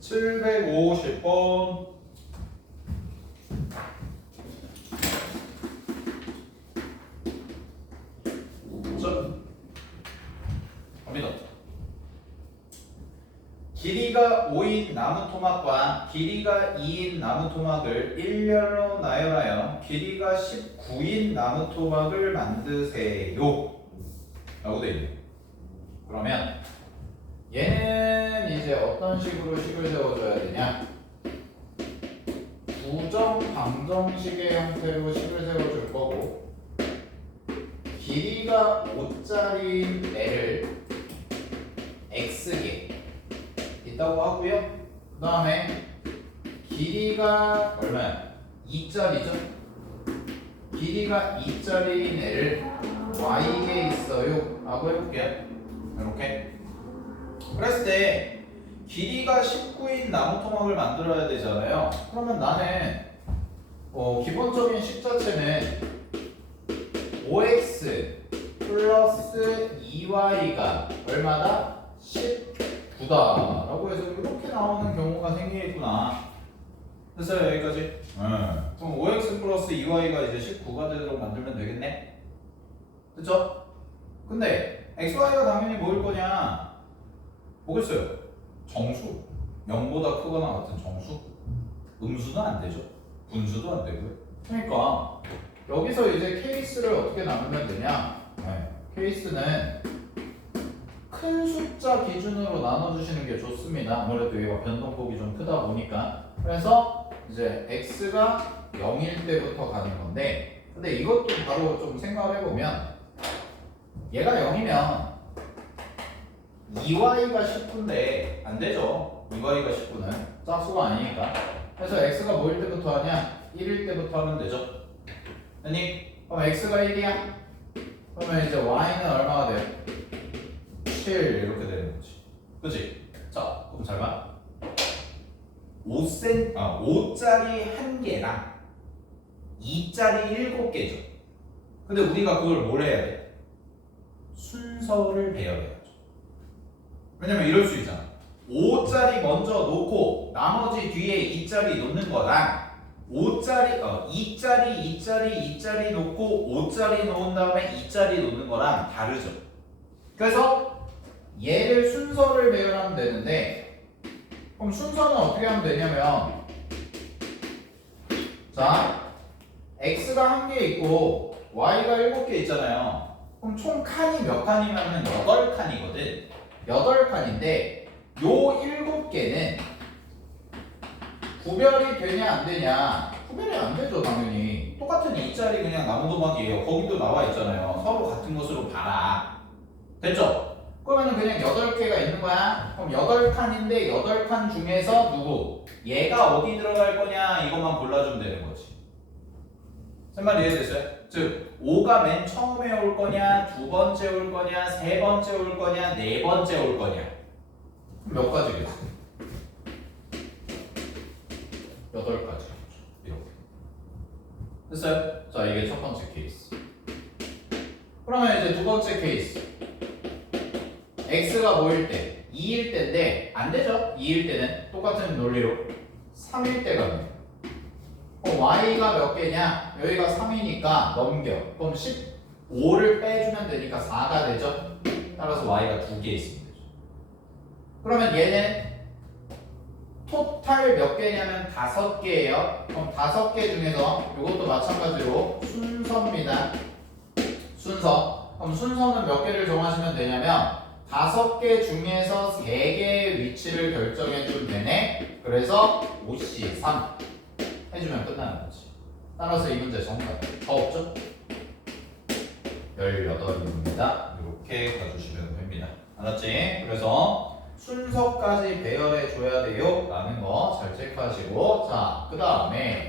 750번. 자, 갑니다. 길이가 5인 나무 토막과 길이가 2인 나무 토막을 일렬로 나열하여 길이가 19인 나무 토막을 만드세요 라고 되어 있네요. 그러면 얘는 이제 어떤 식으로 식을 세워줘야 되냐? 부정 방정식의 형태로 식을 세워줄 거고, 길이가 5짜리인 애를 x개 있다고 하고요. 그 다음에 길이가 얼마야? 2짜리죠? 길이가 2짜리인 애를 y개 있어요 라고 해볼게요. 이렇게 그랬을 때 길이가 19인 나무 토막을 만들어야 되잖아요. 그러면 나는 기본적인 식 자체는 5x 플러스 2y가 얼마다? 19다 라고 해서 이렇게 나오는 경우가 생기겠구나. 됐어요 여기까지? 그럼 5x 플러스 2y가 이제 19가 되도록 만들면 되겠네? 그쵸? 근데 xy가 당연히 뭐일 거냐? 뭐겠어요? 정수. 0보다 크거나 같은 정수? 음수는 안 되죠. 분수도 안 되고요. 그러니까 여기서 이제 케이스를 어떻게 나누면 되냐? 케이스는 큰 숫자 기준으로 나눠주시는 게 좋습니다. 아무래도 얘가 변동폭이 좀 크다 보니까. 그래서 이제 x가 0일 때부터 가는 건데, 근데 이것도 바로 좀 생각을 해보면 얘가 0이면 2y가 19인데 안 되죠. 2y가 19는 짝수가 아니니까. 그래서 x가 뭐일 때부터 하냐? 1일 때부터 하면 되죠. 아니, 그럼 x가 1이야? 그러면 이제 y는 얼마가 돼? 7 이렇게 되는 거지. 그치? 자, 그럼 잘 봐. 5짜리 1개랑 2짜리 7개죠. 근데 우리가 그걸 뭘 해야 돼? 순서를 배열해야죠. 왜냐면 이럴 수 있잖아. 5짜리 먼저 놓고 나머지 뒤에 2짜리 놓는 거랑 2짜리, 2짜리 놓고 5짜리 놓은 다음에 2짜리 놓는 거랑 다르죠. 그래서 얘를 순서를 배열하면 되는데, 그럼 순서는 어떻게 하면 되냐면, 자, x가 1개 있고 y가 7개 있잖아요. 그럼 총 칸이 몇 칸이면 8칸이거든. 8칸인데 요 7개는 구별이 되냐 안 되냐? 구별이 안 되죠 당연히. 똑같은 2짜리 그냥 나무 도막이에요. 거기도 나와 있잖아요. 서로 같은 것으로 봐라. 됐죠? 그러면 그냥 8개가 있는 거야. 그럼 8칸인데 8칸 중에서 누구? 얘가 어디 들어갈 거냐 이것만 골라주면 되는 거지. 말 이해됐어요? 즉 5가 맨 처음에 올 거냐, 두 번째 올 거냐, 세 번째 올 거냐, 네 번째 올 거냐. 몇 가지겠어? 8가지. 이렇게. 됐어요? 자, 이게 첫 번째 케이스. 그러면 이제 두 번째 케이스. x가 뭐일 때? 2일 때인데 안 되죠? 2일 때는 똑같은 논리로 3일 때가 돼요. 그럼 y가 몇 개냐? 여기가 3이니까 넘겨. 그럼 15를 빼주면 되니까 4가 되죠? 따라서 y가 2개 있으면 되죠. 그러면 얘는 토탈 몇 개냐면 5개예요. 그럼 5개 중에서 이것도 마찬가지로 순서입니다. 순서. 그럼 순서는 몇 개를 정하시면 되냐면 5개 중에서 3개의 위치를 결정해 주면 되네. 그래서 5C 3 해주면 끝나는 거지. 따라서 이 문제 정답. 더 없죠? 18입니다. 이렇게 가주시면 됩니다. 알았지? 그래서 순서까지 배열해 줘야 돼요 라는 거 잘 체크하시고, 자, 그 다음에